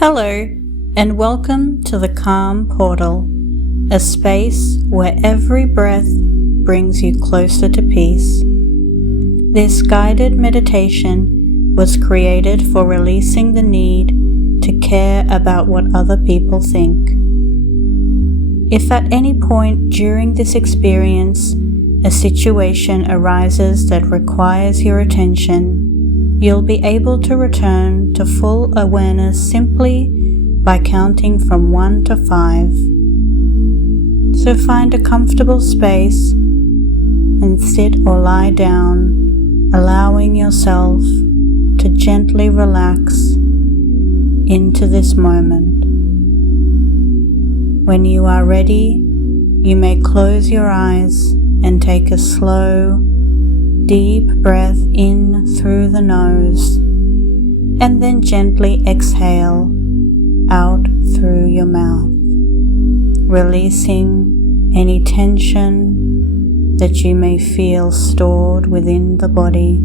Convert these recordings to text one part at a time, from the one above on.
Hello, and welcome to the Calm Portal, a space where every breath brings you closer to peace. This guided meditation was created for releasing the need to care about what other people think. If at any point during this experience a situation arises that requires your attention, you'll be able to return to full awareness simply by counting from 1 to 5. So find a comfortable space and sit or lie down, allowing yourself to gently relax into this moment. When you are ready, you may close your eyes and take a slow, deep breath in through the nose, and then gently exhale out through your mouth, releasing any tension that you may feel stored within the body.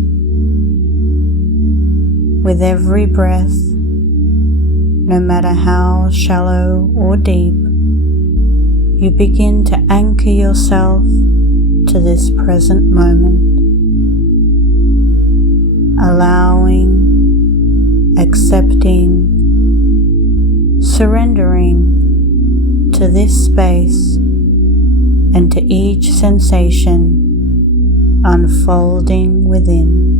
With every breath, no matter how shallow or deep, you begin to anchor yourself to this present moment. Allowing, accepting, surrendering to this space and to each sensation unfolding within.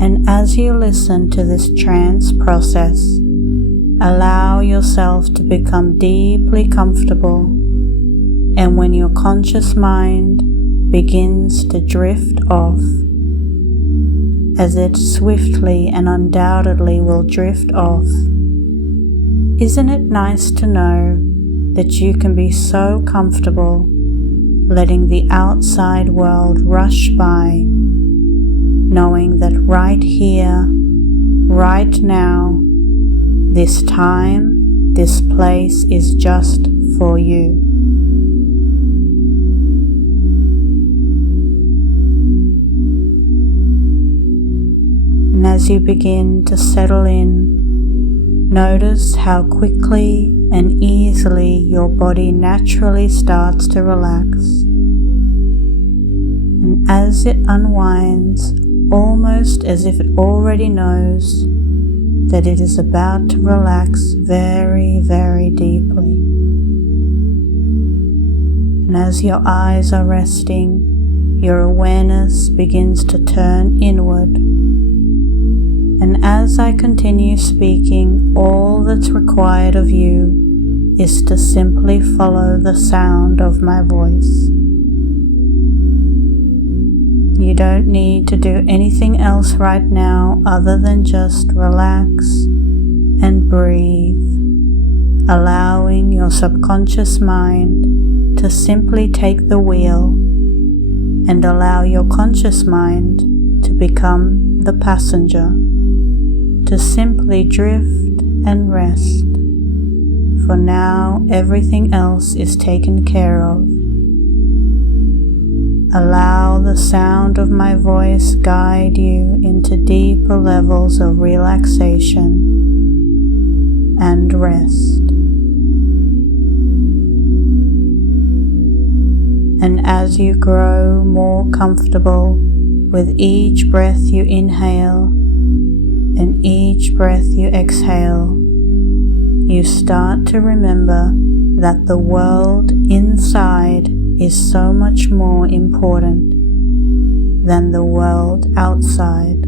And as you listen to this trance process, allow yourself to become deeply comfortable, and when your conscious mind begins to drift off, as it swiftly and undoubtedly will drift off, isn't it nice to know that you can be so comfortable letting the outside world rush by, knowing that right here, right now, this time, this place is just for you. And as you begin to settle in, notice how quickly and easily your body naturally starts to relax. And as it unwinds, almost as if it already knows that it is about to relax very, very deeply. And as your eyes are resting, your awareness begins to turn inward. And as I continue speaking, all that's required of you is to simply follow the sound of my voice. You don't need to do anything else right now other than just relax and breathe, allowing your subconscious mind to simply take the wheel and allow your conscious mind to become the passenger, to simply drift and rest. For now, everything else is taken care of. Allow the sound of my voice guide you into deeper levels of relaxation and rest. And as you grow more comfortable with each breath you inhale and each breath you exhale, you start to remember that the world inside is so much more important than the world outside.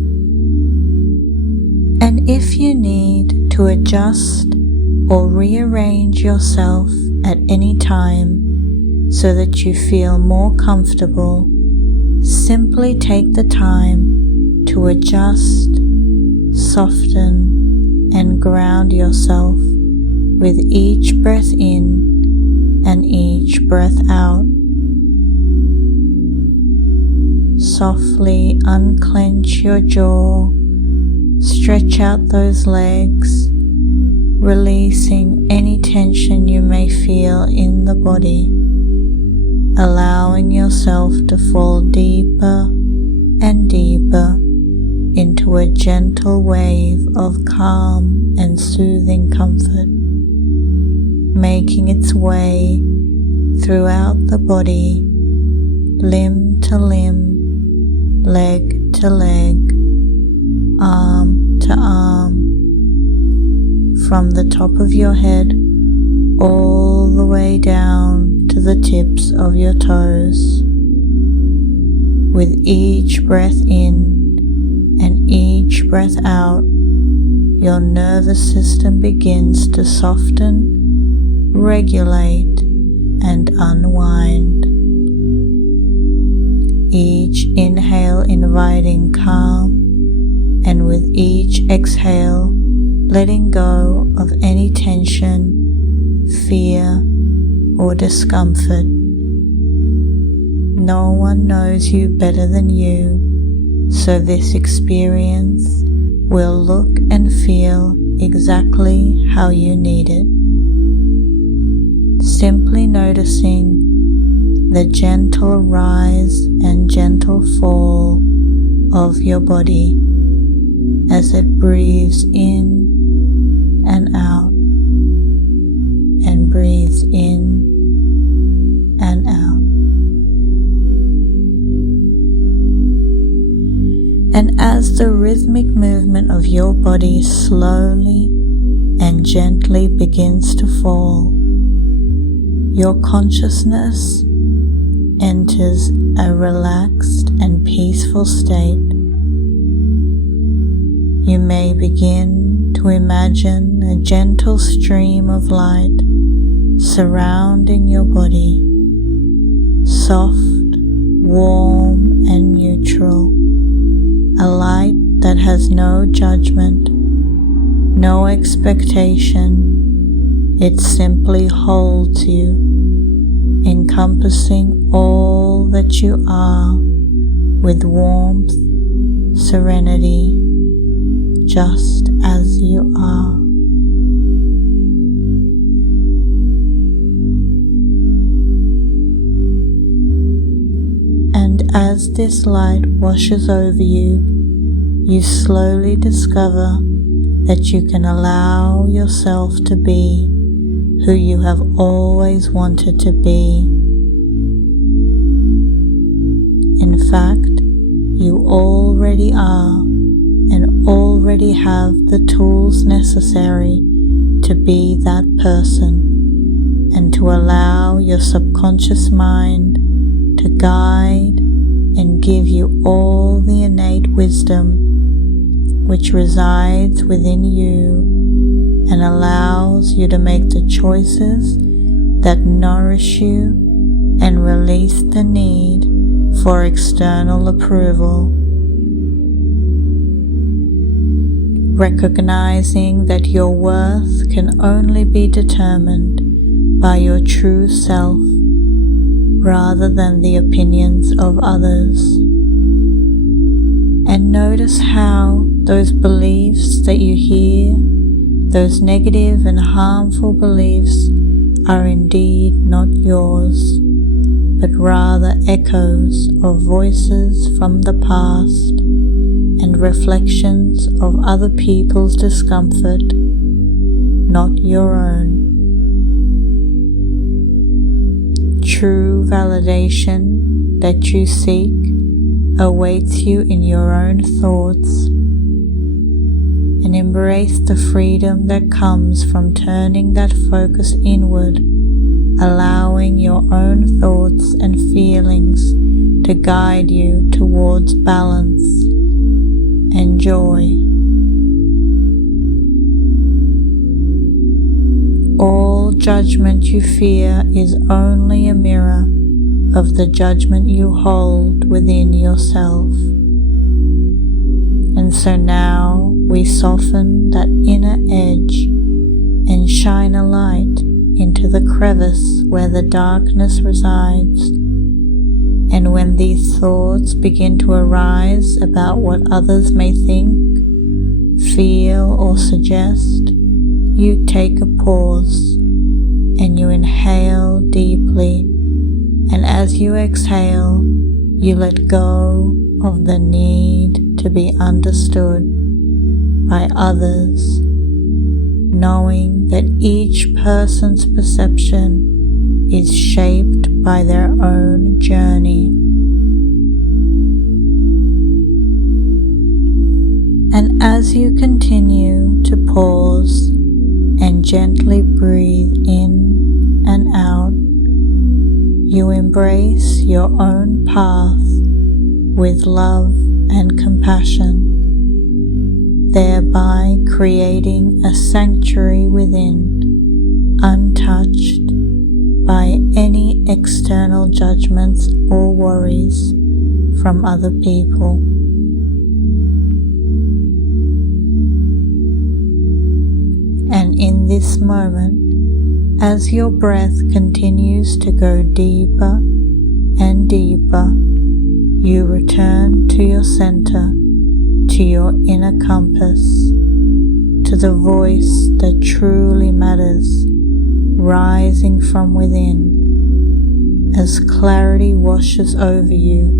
And if you need to adjust or rearrange yourself at any time so that you feel more comfortable, simply take the time to adjust, soften, and ground yourself with each breath in and each breath out. Softly unclench your jaw, stretch out those legs, releasing any tension you may feel in the body, allowing yourself to fall deeper and deeper into a gentle wave of calm and soothing comfort, making its way throughout the body, limb to limb, leg to leg, arm to arm, from the top of your head all the way down to the tips of your toes. With each breath in and each breath out, your nervous system begins to soften, regulate, and unwind. Each inhale inviting calm, and with each exhale letting go of any tension, fear, or discomfort. No one knows you better than you, so this experience will look and feel exactly how you need it. Simply noticing the gentle rise and gentle fall of your body as it breathes in and out and breathes in and out. And as the rhythmic movement of your body slowly and gently begins to fall, your consciousness enters a relaxed and peaceful state. You may begin to imagine a gentle stream of light surrounding your body, soft, warm, and neutral, a light that has no judgment, no expectation. It simply holds you, encompassing all that you are with warmth, serenity, just as you are. And as this light washes over you, you slowly discover that you can allow yourself to be who you have always wanted to be. In fact, you already are and already have the tools necessary to be that person, and to allow your subconscious mind to guide and give you all the innate wisdom which resides within you and allows you to make the choices that nourish you and release the need for external approval. Recognizing that your worth can only be determined by your true self rather than the opinions of others. And notice how those beliefs that you hear, those negative and harmful beliefs, are indeed not yours, but rather echoes of voices from the past and reflections of other people's discomfort, not your own. True validation that you seek awaits you in your own thoughts, and embrace the freedom that comes from turning that focus inward, allowing your own thoughts and feelings to guide you towards balance and joy. All judgment you fear is only a mirror of the judgment you hold within yourself. And so now we soften that inner edge and shine a light into the crevice where the darkness resides. And when these thoughts begin to arise about what others may think, feel, or suggest, you take a pause and you inhale deeply, and as you exhale, you let go of the need to to be understood by others, knowing that each person's perception is shaped by their own journey. And as you continue to pause and gently breathe in and out, you embrace your own path with love and compassion, thereby creating a sanctuary within, untouched by any external judgments or worries from other people. And in this moment, as your breath continues to go deeper and deeper, you return to your center, to your inner compass, to the voice that truly matters, rising from within. As clarity washes over you,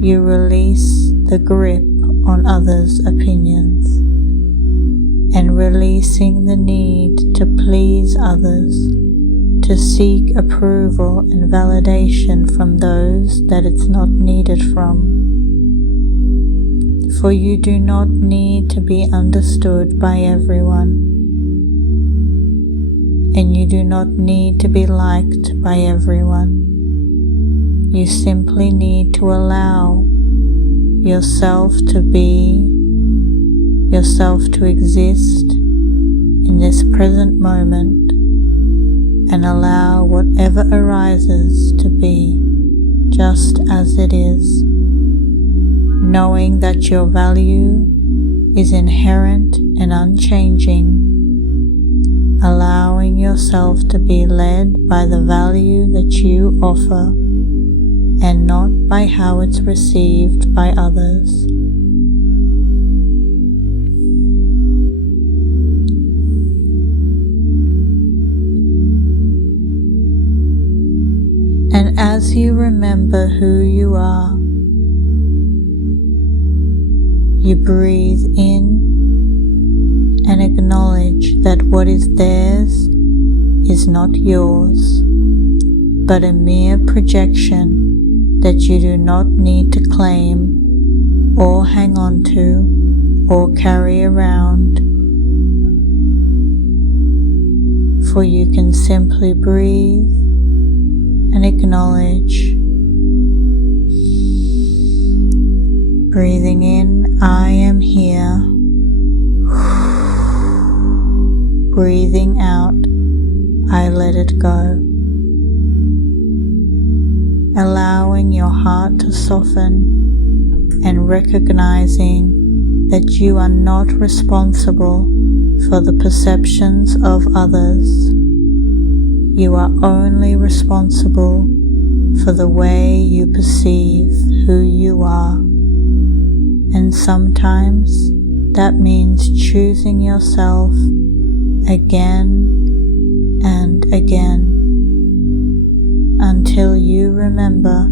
you release the grip on others' opinions, and releasing the need to please others, to seek approval and validation from those that it's not needed from. For you do not need to be understood by everyone, and you do not need to be liked by everyone. You simply need to allow yourself to be, yourself to exist in this present moment, and allow whatever arises to be just as it is, knowing that your value is inherent and unchanging, allowing yourself to be led by the value that you offer and not by how it's received by others. And as you remember who you are, you breathe in and acknowledge that what is theirs is not yours, but a mere projection that you do not need to claim or hang on to or carry around. For you can simply breathe and acknowledge. Breathing in, I am here. Breathing out, I let it go. Allowing your heart to soften and recognizing that you are not responsible for the perceptions of others. You are only responsible for the way you perceive who you are. And sometimes that means choosing yourself again and again until you remember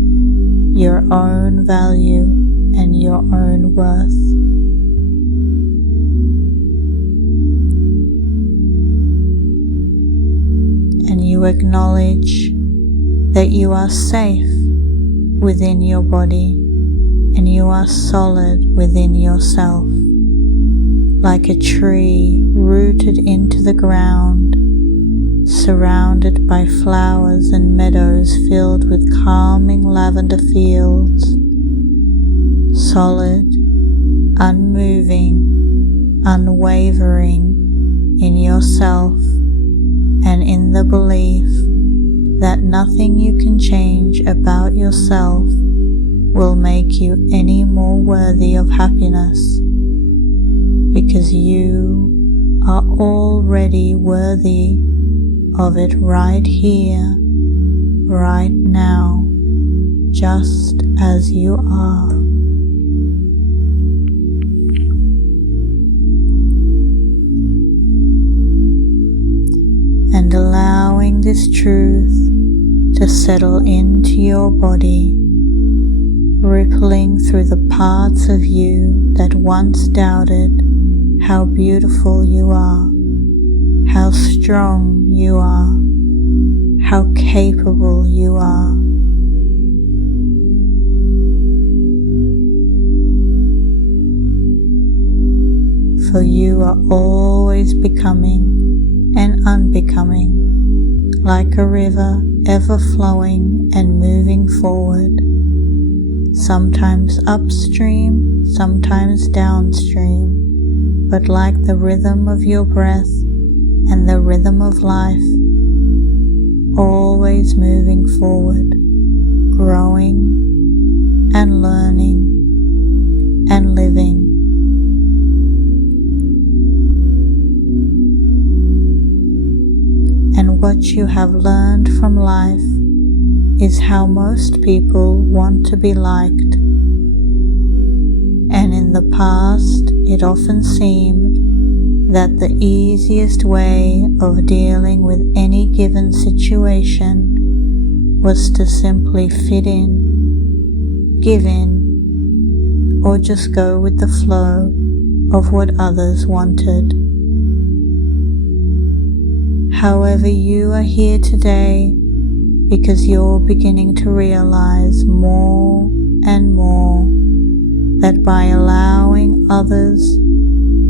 your own value and your own worth. And you acknowledge that you are safe within your body and you are solid within yourself, like a tree rooted into the ground, surrounded by flowers and meadows filled with calming lavender fields, solid, unmoving, unwavering in yourself and in the belief that nothing you can change about yourself will make you any more worthy of happiness, because you are already worthy of it right here, right now, just as you are. And allowing this truth to settle into your body, rippling through the parts of you that once doubted how beautiful you are, how strong you are, how capable you are. For you are always becoming and unbecoming, like a river ever flowing and moving forward, sometimes upstream, sometimes downstream, but like the rhythm of your breath and the rhythm of life, always moving forward, growing and learning and living. And what you have learned from life is how most people want to be liked. And in the past, it often seemed that the easiest way of dealing with any given situation was to simply fit in, give in, or just go with the flow of what others wanted. However, you are here today because you're beginning to realize more and more that by allowing others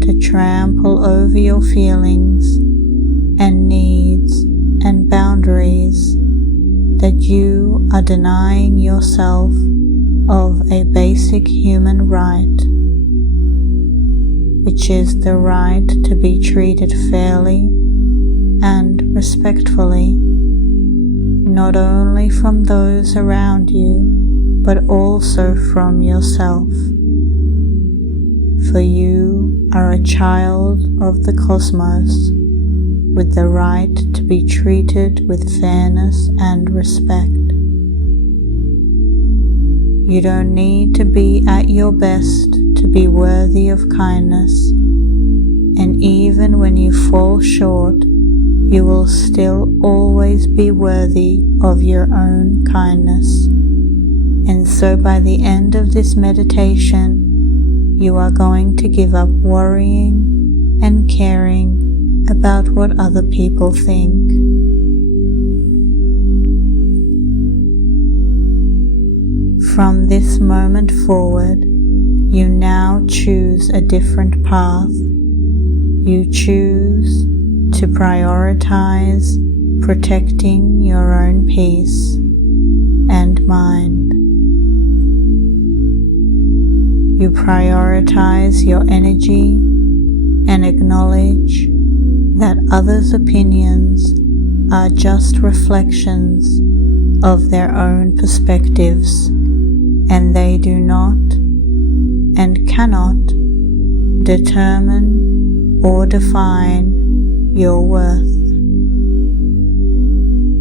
to trample over your feelings and needs and boundaries, that you are denying yourself of a basic human right, which is the right to be treated fairly and respectfully, not only from those around you, but also from yourself. For you are a child of the cosmos, with the right to be treated with fairness and respect. You don't need to be at your best to be worthy of kindness, and even when you fall short, you will still always be worthy of your own kindness. And so by the end of this meditation, you are going to give up worrying and caring about what other people think. From this moment forward, you now choose a different path. You choose to prioritize protecting your own peace and mind. You prioritize your energy and acknowledge that others' opinions are just reflections of their own perspectives, and they do not and cannot determine or define your worth.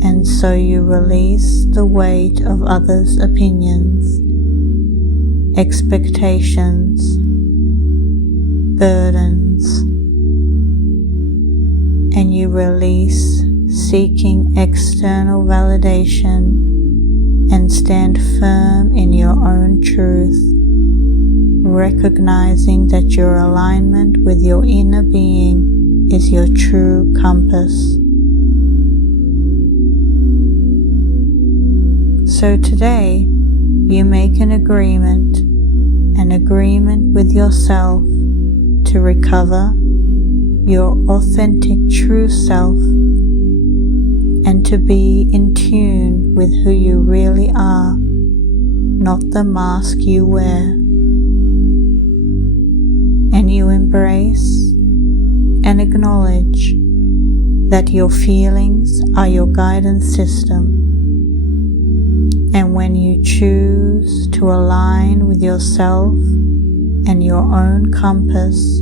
And so you release the weight of others' opinions, expectations, burdens, and you release seeking external validation and stand firm in your own truth, recognizing that your alignment with your inner being is your true compass. So today, you make an agreement with yourself to recover your authentic true self and to be in tune with who you really are, not the mask you wear. And you embrace and acknowledge that your feelings are your guidance system. And when you choose to align with yourself and your own compass,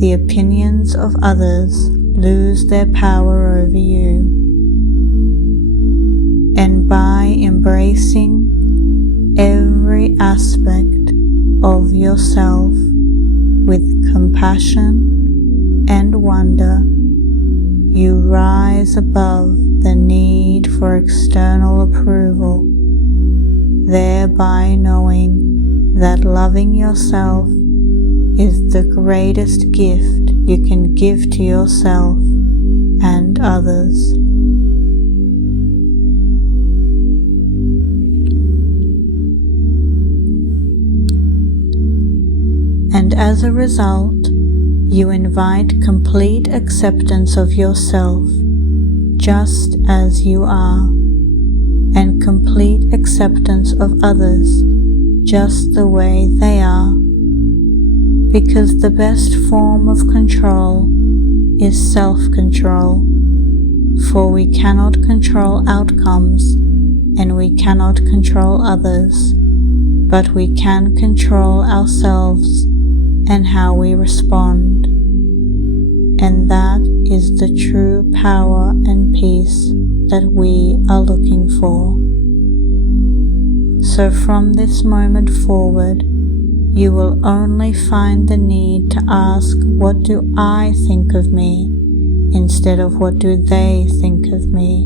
the opinions of others lose their power over you. And by embracing every aspect of yourself with compassion and wonder, you rise above the need for external approval thereby knowing that loving yourself is the greatest gift you can give to yourself and others. And as a result, you invite complete acceptance of yourself just as you are, and complete acceptance of others just the way they are. Because the best form of control is self-control, for we cannot control outcomes and we cannot control others, but we can control ourselves and how we respond. And that is the true power and peace that we are looking for. So from this moment forward, you will only find the need to ask, what do I think of me, instead of what do they think of me.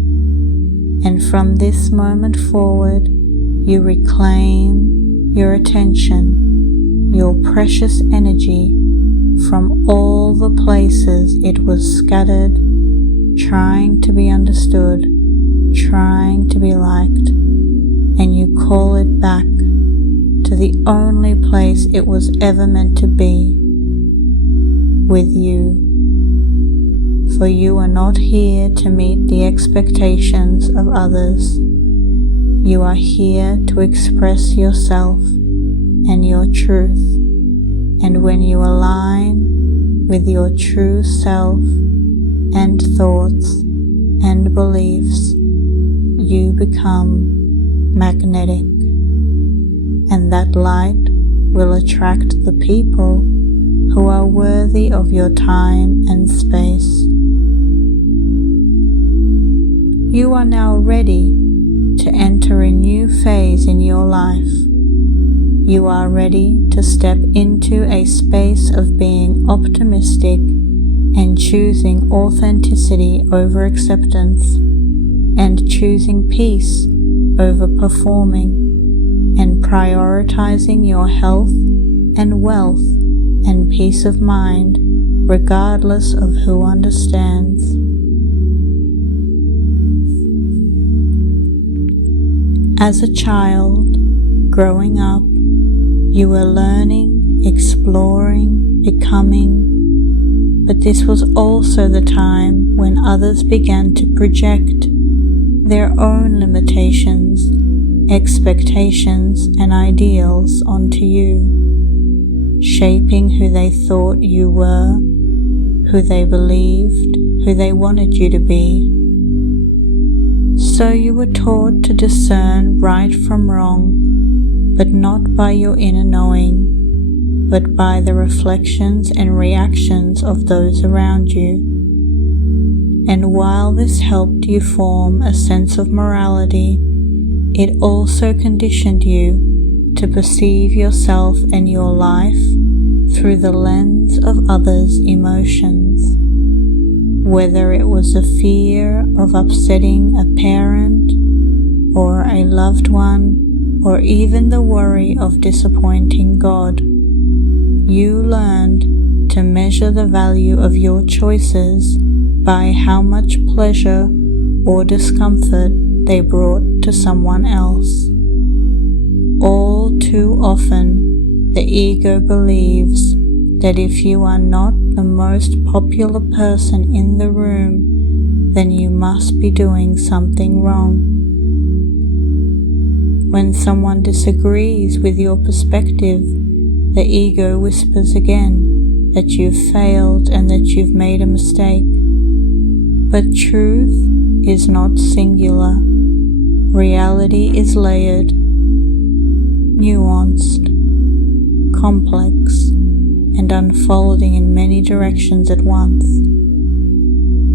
And from this moment forward, you reclaim your attention, your precious energy, from all the places it was scattered, trying to be understood, trying to be liked, and you call it back to the only place it was ever meant to be, with you. For you are not here to meet the expectations of others. You are here to express yourself and your truth. And when you align with your true self and thoughts and beliefs, you become magnetic. And that light will attract the people who are worthy of your time and space. You are now ready to enter a new phase in your life. You are ready to step into a space of being optimistic and choosing authenticity over acceptance, and choosing peace over performing, and prioritizing your health and wealth and peace of mind regardless of who understands. As a child growing up, you were learning, exploring, becoming, but this was also the time when others began to project their own limitations, expectations, and ideals onto you, shaping who they thought you were, who they believed, who they wanted you to be. So you were taught to discern right from wrong, but not by your inner knowing, but by the reflections and reactions of those around you. And while this helped you form a sense of morality, it also conditioned you to perceive yourself and your life through the lens of others' emotions, whether it was a fear of upsetting a parent or a loved one, or even the worry of disappointing God. You learned to measure the value of your choices by how much pleasure or discomfort they brought to someone else. All too often, the ego believes that if you are not the most popular person in the room, then you must be doing something wrong. When someone disagrees with your perspective, the ego whispers again that you've failed and that you've made a mistake. But truth is not singular. Reality is layered, nuanced, complex, and unfolding in many directions at once.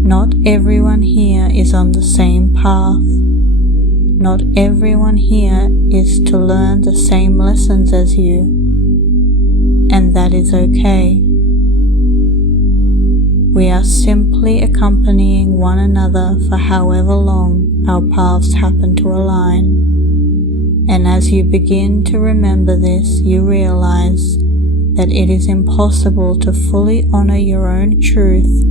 Not everyone here is on the same path. Not everyone here is to learn the same lessons as you, and that is okay. We are simply accompanying one another for however long our paths happen to align, And as you begin to remember this, you realize that it is impossible to fully honor your own truth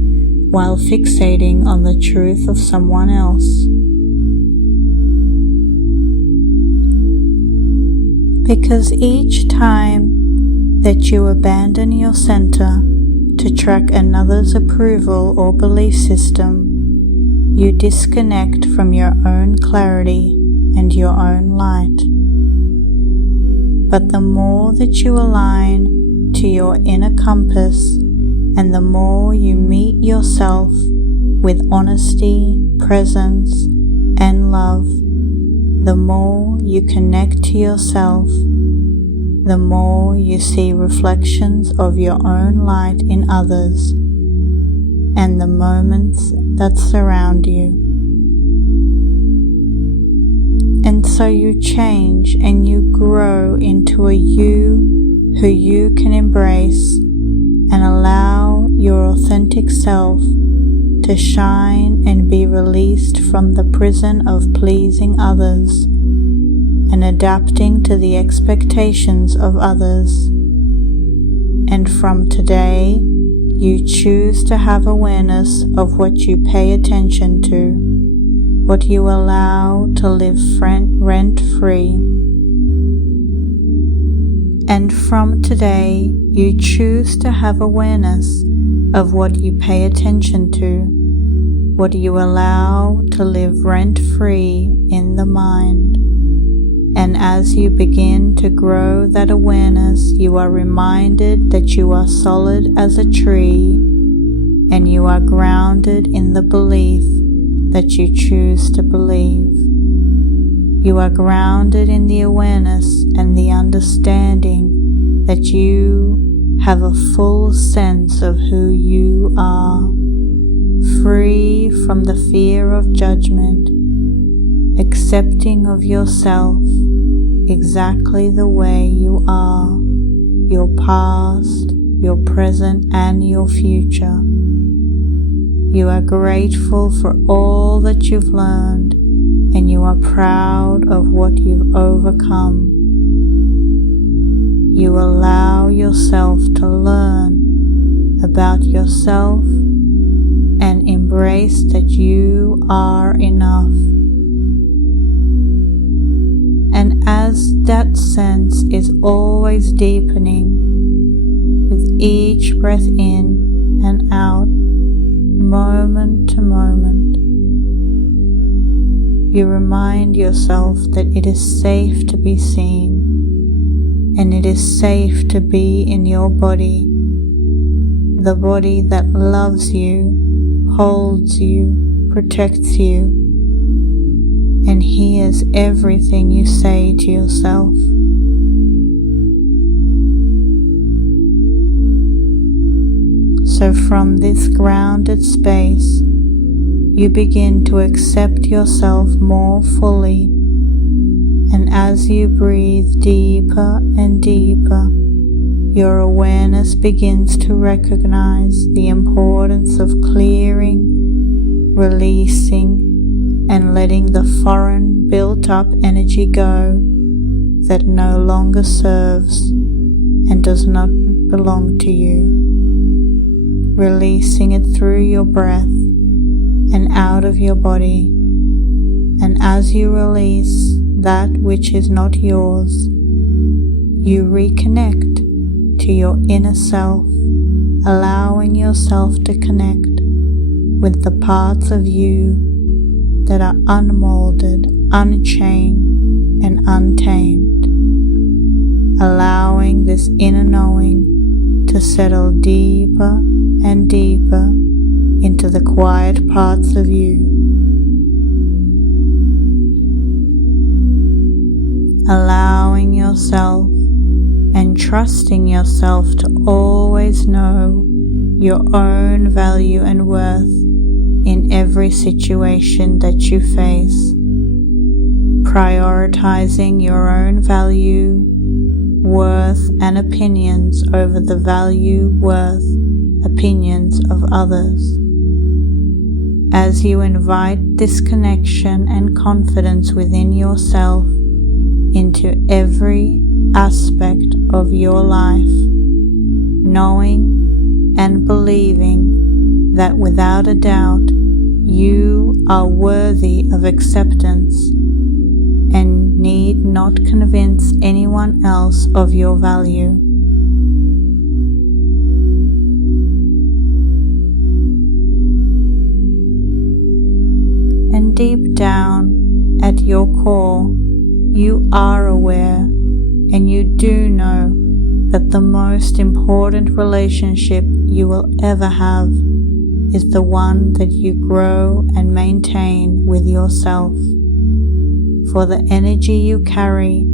while fixating on the truth of someone else. Because each time that you abandon your center to track another's approval or belief system, you disconnect from your own clarity and your own light. But the more that you align to your inner compass, and the more you meet yourself with honesty, presence, and love, the more you connect to yourself, the more you see reflections of your own light in others and the moments that surround you. And so you change and you grow into a you who you can embrace and allow your authentic self to shine and be released from the prison of pleasing others and adapting to the expectations of others. And from today, you choose to have awareness of what you pay attention to, what you allow to live rent-free. And from today, you choose to have awareness of what you pay attention to, what you allow to live rent-free in the mind. And as you begin to grow that awareness, you are reminded that you are solid as a tree, and you are grounded in the belief that you choose to believe. You are grounded in the awareness and the understanding that you have a full sense of who you are, free from the fear of judgment, accepting of yourself exactly the way you are, your past, your present, and your future. You are grateful for all that you've learned, and you are proud of what you've overcome. You allow yourself to learn about yourself and embrace that you are enough. And as that sense is always deepening with each breath in and out, moment to moment, you remind yourself that it is safe to be seen, and it is safe to be in your body, the body that loves you, holds you, protects you, and hears everything you say to yourself. So from this grounded space, you begin to accept yourself more fully, and as you breathe deeper and deeper, your awareness begins to recognize the importance of clearing, releasing, and letting the foreign built-up energy go that no longer serves and does not belong to you. Releasing it through your breath and out of your body. And as you release that which is not yours, you reconnect to your inner self, allowing yourself to connect with the parts of you that are unmolded, unchained, and untamed, allowing this inner knowing to settle deeper and deeper into the quiet parts of you, allowing yourself and trusting yourself to always know your own value and worth in every situation that you face, prioritizing your own value, worth, and opinions over the value, worth, opinions of others. As you invite this connection and confidence within yourself into every aspect of your life, knowing and believing that without a doubt you are worthy of acceptance and need not convince anyone else of your value. And deep down at your core, you are aware and you do know that the most important relationship you will ever have is the one that you grow and maintain with yourself. For the energy you carry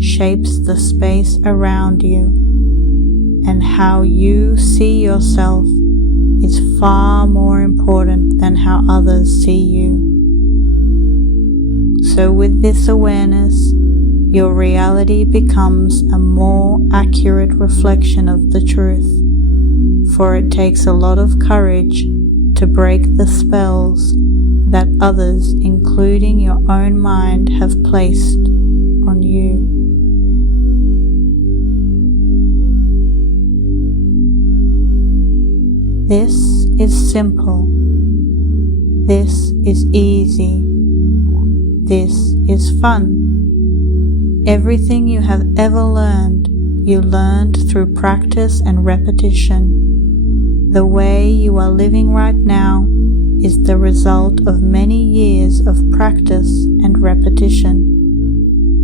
shapes the space around you, and how you see yourself is far more important than how others see you. So with this awareness, your reality becomes a more accurate reflection of the truth, for it takes a lot of courage to break the spells that others, including your own mind, have placed on you. This is simple. This is easy. This is fun. Everything you have ever learned, you learned through practice and repetition. The way you are living right now is the result of many years of practice and repetition.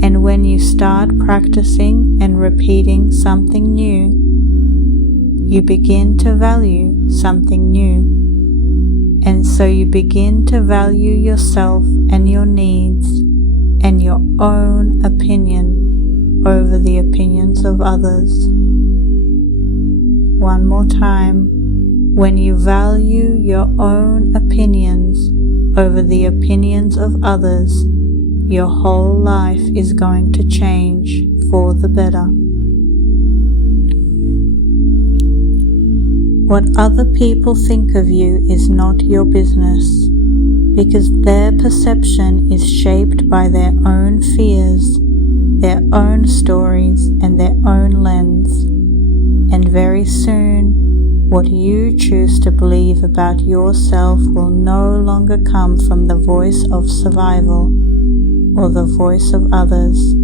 And when you start practicing and repeating something new, you begin to value something new. And so you begin to value yourself and your needs and your own opinion over the opinions of others. One more time. When you value your own opinions over the opinions of others, your whole life is going to change for the better. What other people think of you is not your business, because their perception is shaped by their own fears, their own stories, and their own lens. And very soon, what you choose to believe about yourself will no longer come from the voice of survival or the voice of others.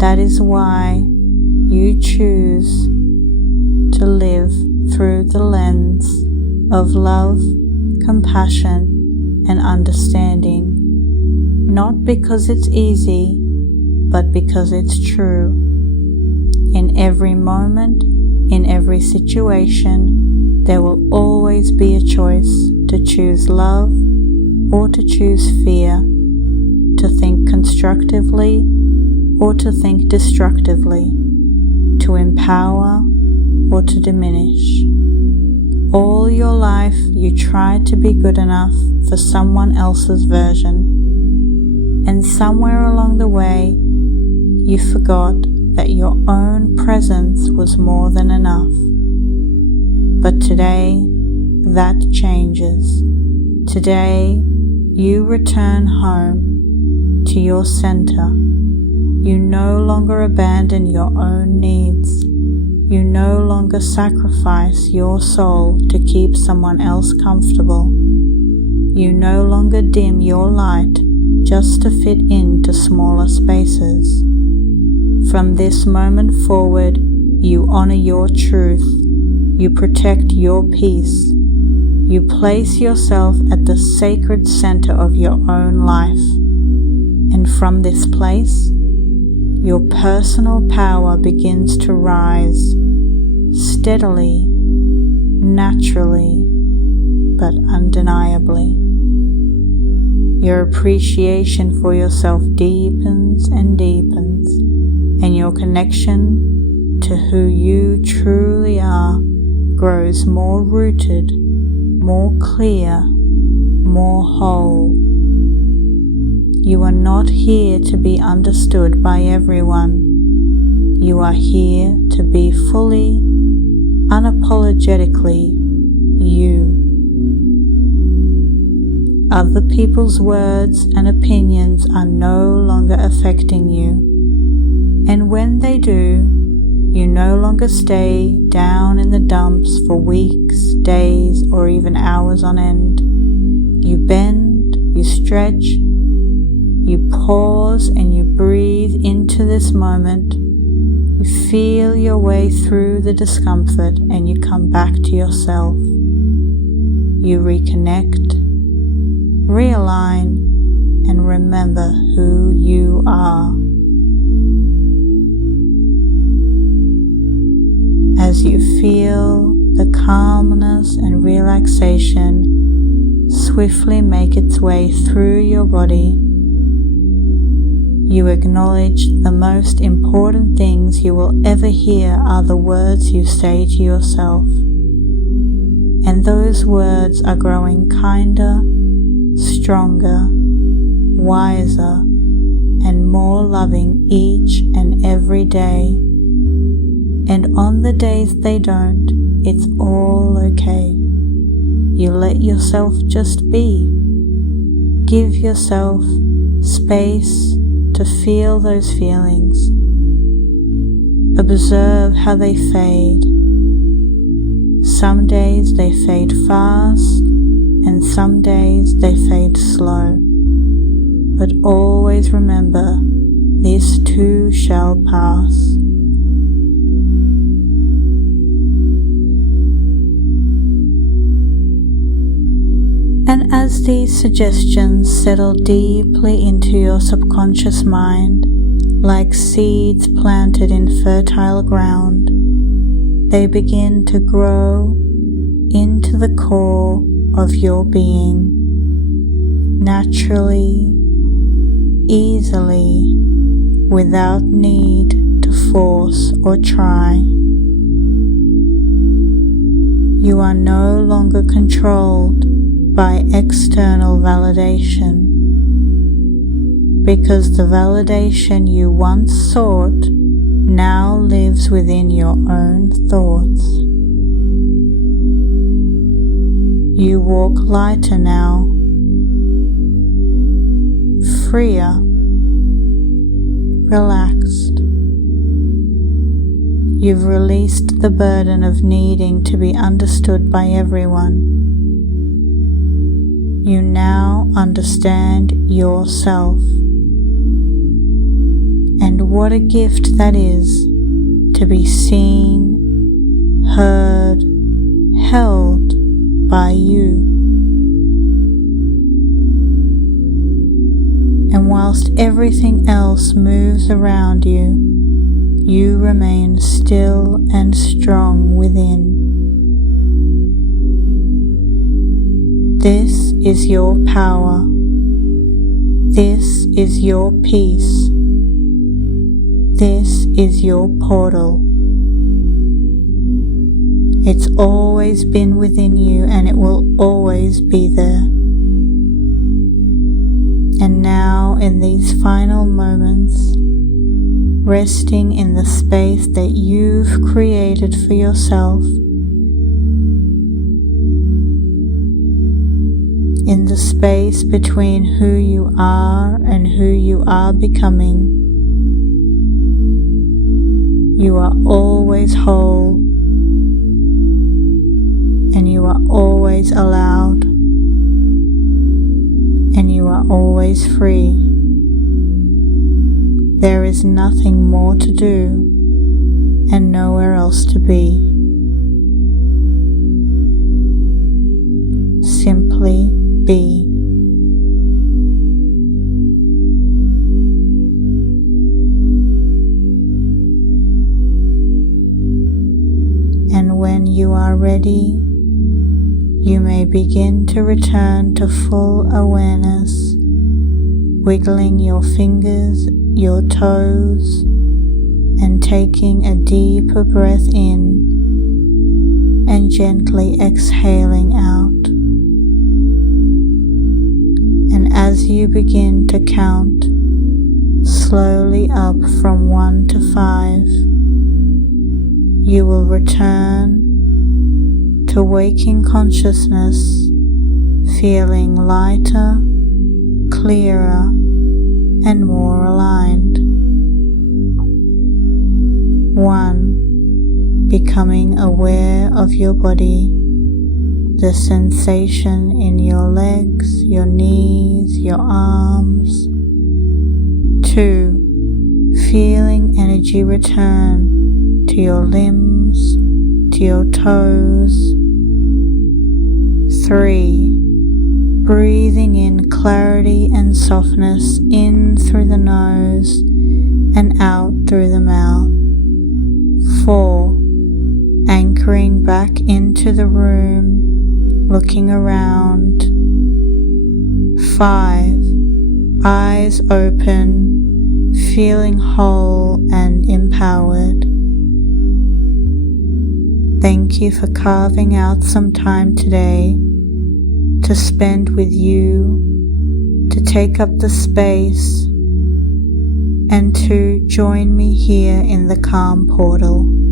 That is why you choose to live through the lens of love, compassion, and understanding, not because it's easy, but because it's true. In every moment, in every situation, there will always be a choice to choose love or to choose fear, to think constructively or to think destructively, to empower or to diminish. All your life you tried to be good enough for someone else's version, and somewhere along the way you forgot that your own presence was more than enough. But today, that changes. Today, you return home to your center. You no longer abandon your own needs. You no longer sacrifice your soul to keep someone else comfortable. You no longer dim your light just to fit into smaller spaces. From this moment forward, you honor your truth. You protect your peace. You place yourself at the sacred center of your own life. And from this place, your personal power begins to rise steadily, naturally, but undeniably. Your appreciation for yourself deepens and deepens, and your connection to who you truly are grows more rooted, more clear, more whole. You are not here to be understood by everyone. You are here to be fully, unapologetically you. other people's words and opinions are no longer affecting you. And when they do, you no longer stay down in the dumps for weeks, days, or even hours on end. You bend, you stretch, you pause, and you breathe into this moment. You feel your way through the discomfort and you come back to yourself. You reconnect, realign, and remember who you are. As you feel the calmness and relaxation swiftly make its way through your body, you acknowledge the most important things you will ever hear are the words you say to yourself. And those words are growing kinder, stronger, wiser, and more loving each and every day. And on the days they don't, it's all okay. You let yourself just be. Give yourself space to feel those feelings. Observe how they fade. Some days they fade fast, and some days they fade slow. But always remember, this too shall pass. And as these suggestions settle deeply into your subconscious mind, like seeds planted in fertile ground, they begin to grow into the core of your being, naturally, easily, without need to force or try. You are no longer controlled by external validation, because the validation you once sought now lives within your own thoughts. You walk lighter now, freer, relaxed. You've released the burden of needing to be understood by everyone. You now understand yourself. And what a gift that is, to be seen, heard, held by you. And whilst everything else moves around you, you remain still and strong within. This is your power. This is your peace. This is your portal. It's always been within you and it will always be there. And now in these final moments, resting in the space that you've created for yourself, in the space between who you are and who you are becoming, you are always whole, and you are always allowed, and you are always free. There is nothing more to do and nowhere else to be. Simply be. And when you are ready, you may begin to return to full awareness, wiggling your fingers, your toes, and taking a deeper breath in and gently exhaling out. And as you begin to count slowly up from 1 to 5, you will return to waking consciousness, feeling lighter, clearer, and more aligned. 1. Becoming aware of your body, the sensation in your legs, your knees, your arms. 2. Feeling energy return to your limbs, to your toes. 3. Breathing in clarity and softness in through the nose and out through the mouth. 4. Anchoring back into the room, looking around. 5. Eyes open, feeling whole and empowered. Thank you for carving out some time today to spend with you, to take up the space, and to join me here in the Calm Portal.